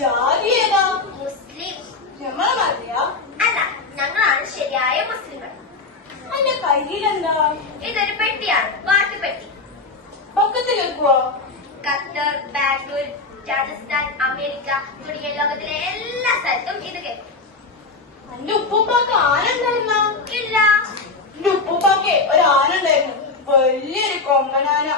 ജാതി ഏതാ? മുസ്ലിം. നമ്മളെ മതിയാ? അല്ല, ഞങ്ങളാണ് ശരിയായ മുസ്ലിങ്ങൾ. അതിന്റെ കയ്യിലെന്താ? ഇതൊരു പെട്ടിയാണ്, പാട്ടുപെട്ടി. പക്കത്തിൽ വെക്കുവോ? ഖത്തർ, ബാംഗ്ലൂർ, രാജസ്ഥാൻ, അമേരിക്ക തുടങ്ങിയ ലോകത്തിലെ എല്ലാ സ്ഥലത്തും ഇത് കേൾക്കും. എന്റെ ഉപ്പൂപ്പാക്ക് ആന ഉണ്ടായിരുന്ന? ഇല്ല. എന്റെ ഉപ്പൂപ്പാക്ക് ഒരു ആന ഉണ്ടായിരുന്നു, വലിയൊരു കൊമ്പനാന.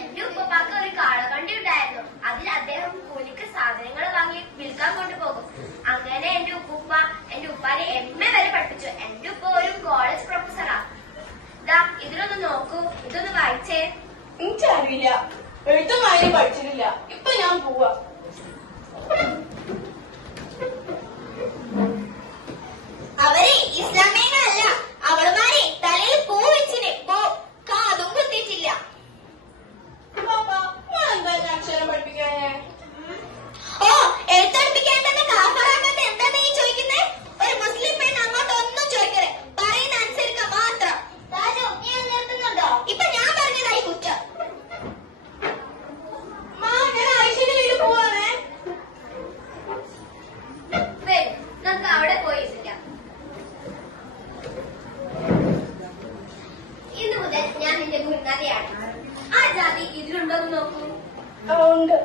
എന്റെ ഉപ്പപ്പാക്ക് ഒരു കാളവണ്ടി ഉണ്ടായിരുന്നു. അതിൽ അദ്ദേഹം കൂലിക്ക് സാധനങ്ങൾ വാങ്ങി വിൽക്കാൻ കൊണ്ടുപോകും. അങ്ങനെ എന്റെ ഉപ്പുപ്പ എന്റെ ഉപ്പാനെ എമ്മ വരെ പഠിപ്പിച്ചു. എന്റെ ഉപ്പ ഒരു കോളേജ് പ്രൊഫസറാ. ദാ ഇതിലൊന്ന് നോക്കൂ, ഇതൊന്ന് വായിച്ചേ. എനിക്കറിയില്ല, എഴുത്തും വായന പഠിച്ചിട്ടില്ല. ഇപ്പൊ ഞാൻ പോവാ. അവരെ ഇസ്ലാമികളല്ല, അവളുമാരെ തലയിൽ പൂ വെച്ചിന്, കാതും കുത്തിയിട്ടില്ല. എന്താ അക്ഷരം പഠിപ്പിക്കാന്? ഓ, എഴുത്തടുപ്പിക്കാൻ തന്നെ കാഫറാക്കാത്ത എന്താ നീ ചോദിക്കുന്നേ? ഒരു മുസ്ലിം പെണ്ണ് അങ്ങോട്ട് ഒന്നും ചോദിക്കരുത്, പറയുന്ന അനുസരിക്കുക മാത്രം. രാജു, നീ നിർത്തുന്നുണ്ടോ? ഇപ്പൊ ഞാൻ പറഞ്ഞതായി കുറ്റം. ഞാൻ ആഴ്ചയിൽ വീട് പോവാണേ. വരും, നമുക്ക് അവിടെ പോയി ഇരിക്കാം. ഇന്നു മുതൽ ഞാൻ നിന്റെ ഗുരുനാഥയാണ്. ആ ജാതി ഇതിലുണ്ടോ എന്ന് നോക്കൂ. ഉണ്ട്.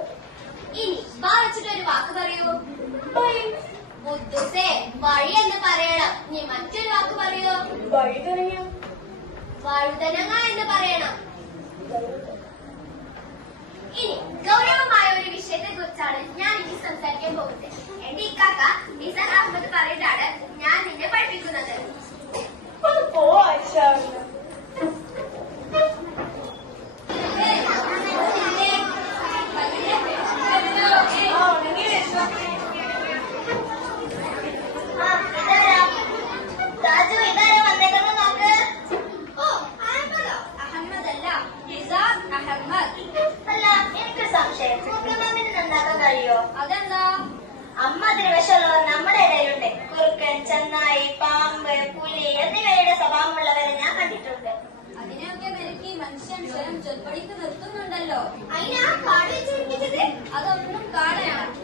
ഇനി വാ വെച്ചിട്ടൊരു വാക്ക് പറയൂ. ബുദ്ധുസേ, വഴി എന്ന് പറയണം. നീ മറ്റൊരു വാക്ക് പറയൂ. വഴുതനങ്ങ. വഴുതനങ്ങ എന്ന് പറയണം. ഇനി ഗൗരവമായ ഒരു വിഷയത്തെ കുറിച്ചാണ് ഞാൻ ഇനി സംസാരിക്കാൻ പോകുന്നത്. എന്റെ ഇക്കാക്ക നിസാർ അഹമ്മദ് പറഞ്ഞിട്ടാണ് ഞാൻ നിന്നെ പഠിപ്പിക്കുന്നത്. ഒന്ന് പോവാ ആഴ്ച. രാജു, ഇതാരാ വന്നേക്കുന്നത് നോക്ക്. ഓ, അഹമ്മദോ? അഹമ്മദല്ല, നിസാർ അഹമ്മദ്. അല്ല, എനിക്കൊരു സംശയം. മൂക്കമാമിന് നന്നാക്കാൻ കഴിയോ? അതെന്താ? അമ്മ അതിന് വിഷമുള്ളവർ നമ്മുടെ ഇടയിലുണ്ട്. കുറുക്കൻ, ചെന്നായി, പാമ്പ്, പുലി എന്നിവയുടെ സ്വഭാവമുള്ളവരെ ഞാൻ കണ്ടിട്ടുണ്ട്. അതിനെയൊക്കെ മെരുക്കി മനുഷ്യൻ സ്വയം ചെറുപ്പടിക്ക് നിർത്തുന്നുണ്ടല്ലോ. അതിനാ കാട് വെച്ച് പിടിപ്പിച്ചത്? അതൊന്നും കാടയാണ്.